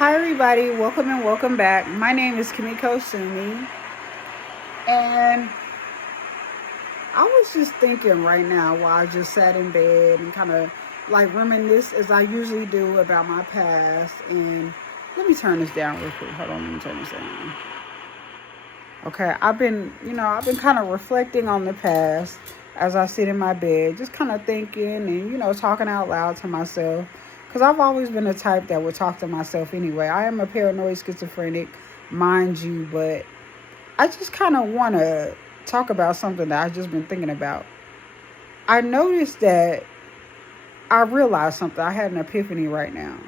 Hi, everybody. Welcome and welcome back. My name is Kimiko Sumi, and I was just thinking right now while I just sat in bed and kind of like reminisce as I usually do about my past. And let me turn this down real quick. Hold on, let me turn this down. Okay, I've been kind of reflecting on the past as I sit in my bed, just kind of thinking and, talking out loud to myself. Because I've always been the type that would talk to myself anyway. I am a paranoid schizophrenic, mind you, but I just kind of want to talk about something that I've just been thinking about. I noticed that I realized something. I had an epiphany right now.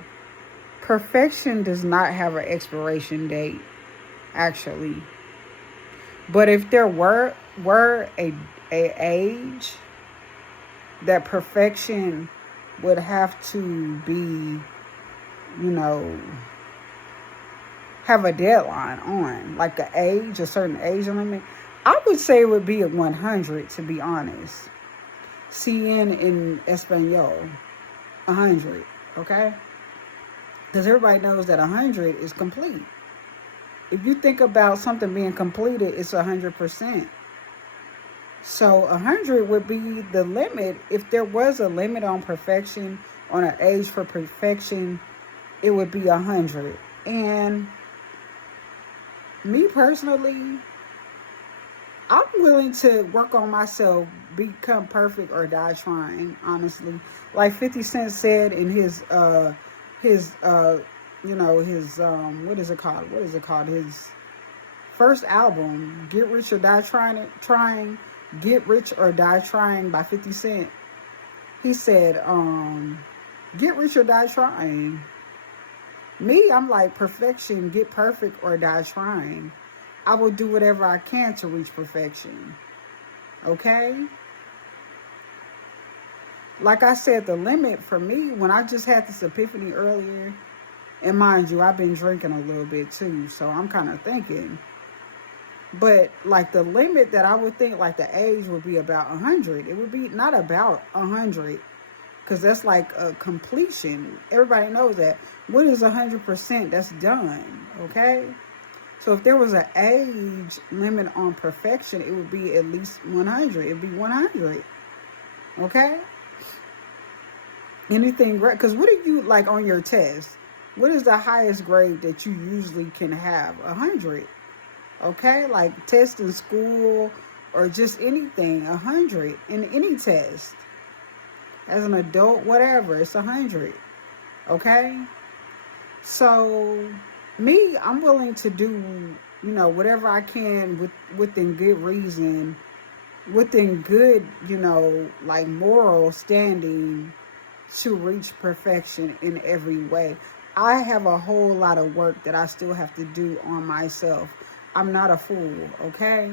Perfection does not have an expiration date, actually. But if there were a age that perfection would have to be, you know, have a deadline on, like a certain age limit, I would say it would be at 100, to be honest. CN in Espanol, 100, okay? Because everybody knows that 100 is complete. If you think about something being completed, it's 100%. So 100 would be the limit. If there was a limit on perfection, on an age for perfection, it would be 100. And me personally, I'm willing to work on myself, become perfect or die trying, honestly. Like 50 Cent said in his what is it called? His first album, Get Rich or Die Trying, Get Rich or Die Trying by 50 Cent. He said, get rich or die trying. Me, I'm like perfection, get perfect or die trying. I will do whatever I can to reach perfection. Okay? Like I said, the limit for me, when I just had this epiphany earlier, and mind you, I've been drinking a little bit too, so I'm kind of thinking. But like the limit that I would think, like the age would be about 100. It would be not about 100, because that's like a completion. Everybody knows that. What is 100%? That's done. Okay? So if there was an age limit on perfection, it would be at least 100. It'd be 100. Okay? Anything great? Because what do you like on your test? What is the highest grade that you usually can have? 100. Okay? Like test in school or just anything. 100 in any test. As an adult, whatever, it's 100. Okay? So me, I'm willing to do, whatever I can within good reason, within good, like moral standing to reach perfection in every way. I have a whole lot of work that I still have to do on myself. I'm not a fool, okay?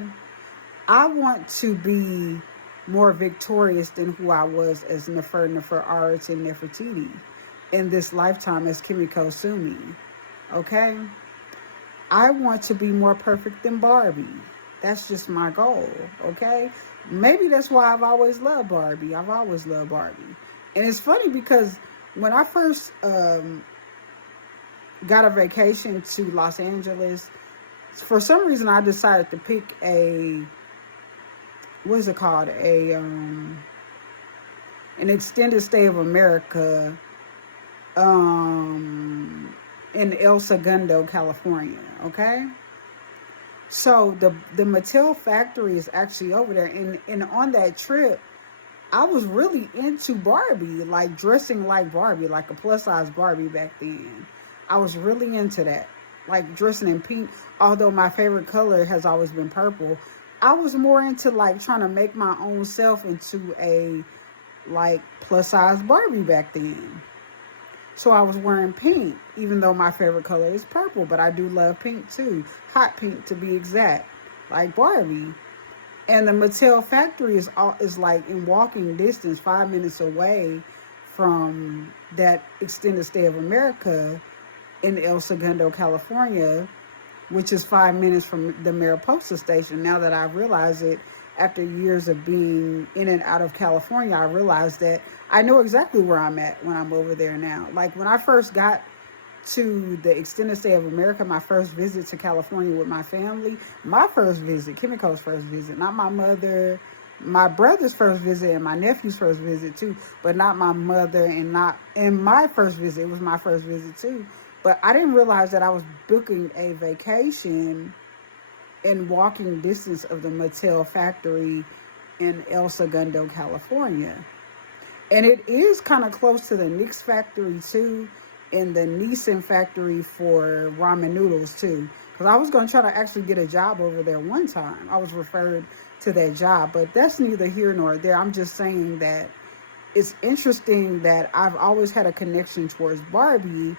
I want to be more victorious than who I was as Nefer Aratin Nefertiti in this lifetime as Kimiko Sumi. Okay? I want to be more perfect than Barbie. That's just my goal. Okay? Maybe that's why I've always loved Barbie. I've always loved Barbie. And it's funny because when I first got a vacation to Los Angeles, for some reason I decided to pick what is it called? An extended stay of America in El Segundo, California. Okay, so the Mattel factory is actually over there, and on that trip, I was really into Barbie, like dressing like Barbie, like a plus size Barbie back then. I was really into that, like dressing in pink. Although my favorite color has always been purple, I was more into like trying to make my own self into a like plus size Barbie back then. So I was wearing pink, even though my favorite color is purple, but I do love pink too. Hot pink to be exact, like Barbie. And the Mattel factory is like in walking distance, 5 minutes away from that extended stay of America in El Segundo, California, which is 5 minutes from the Mariposa station. Now that I realize it, after years of being in and out of California, I realized that I know exactly where I'm at when I'm over there now. Like when I first got to the extended stay of America, my first visit to California with my family, my first visit, Kimiko's first visit, not my mother, my brother's first visit, and my nephew's first visit too, but not my mother, and not in my first visit. It was my first visit too, but I didn't realize that I was booking a vacation in walking distance of the Mattel factory in El Segundo, California. And it is kind of close to the Knicks factory too, and the Nissan factory for ramen noodles too. Because I was going to try to actually get a job over there one time. I was referred to that job, but that's neither here nor there. I'm just saying that it's interesting that I've always had a connection towards Barbie,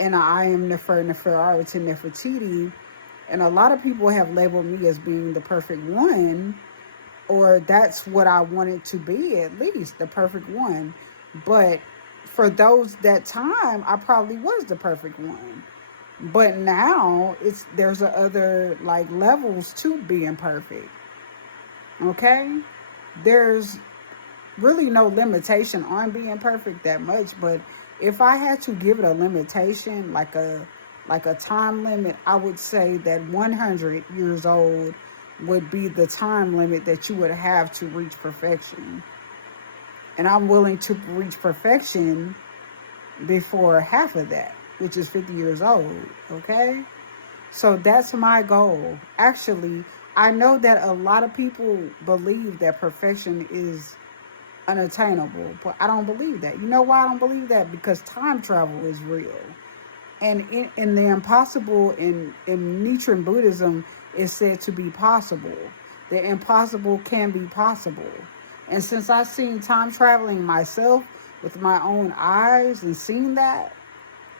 and I am Nefertiti, Nefertiti, and a lot of people have labeled me as being the perfect one, or that's what I wanted to be, at least the perfect one. But for those that time, I probably was the perfect one. But now there's other like levels to being perfect. Okay? There's really no limitation on being perfect that much, but if I had to give it a limitation, like a time limit, I would say that 100 years old would be the time limit that you would have to reach perfection. And I'm willing to reach perfection before half of that, which is 50 years old, okay? So that's my goal. Actually, I know that a lot of people believe that perfection is unattainable, but I don't believe that. You know why I don't believe that? Because time travel is real. And in the impossible, in Nichiren Buddhism, is said to be possible. The impossible can be possible. And since I've seen time traveling myself with my own eyes and seen that,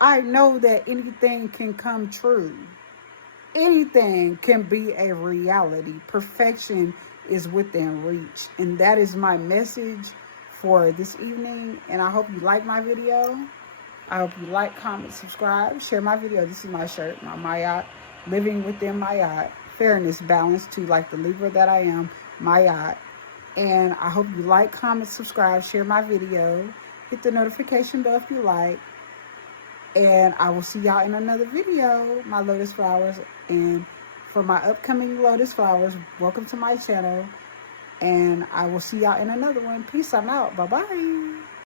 I know that anything can come true. Anything can be a reality. Perfection is within reach. And that is my message for this evening. And I hope you like my video. I hope you like, comment, subscribe, share my video. This is my shirt, my Mayat, living within Mayat. Fairness, balance to like the Libra that I am, Mayat. And I hope you like, comment, subscribe, share my video. Hit the notification bell if you like. And I will see y'all in another video, my lotus flowers. And for my upcoming lotus flowers, welcome to my channel. And I will see y'all in another one. Peace, I'm out. Bye-bye.